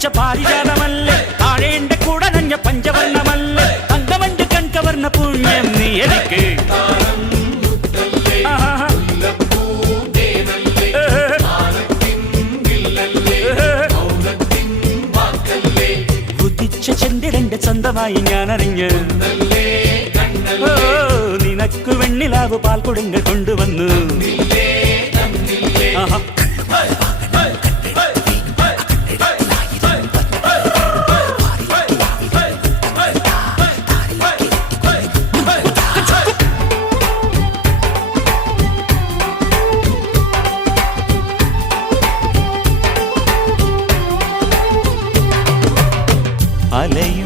പൂച്ച പാരിജാതമല്ലേ താഴേണ്ട കൂടെ നഞ്ഞ പഞ്ചവർണ്ണമല്ലേ തങ്കമഞ്ച് കൺകവർണ്ണ പുണ്യം നീ എനിക്ക് ഉദിച്ച ചന്ദ്രന്റെ സ്വന്തമായി ഞാൻ അറിഞ്ഞ് നിനക്ക് വെണ്ണിലാവ് പാൽക്കുടങ്ങൾ കൊണ്ടുവന്നു അലയ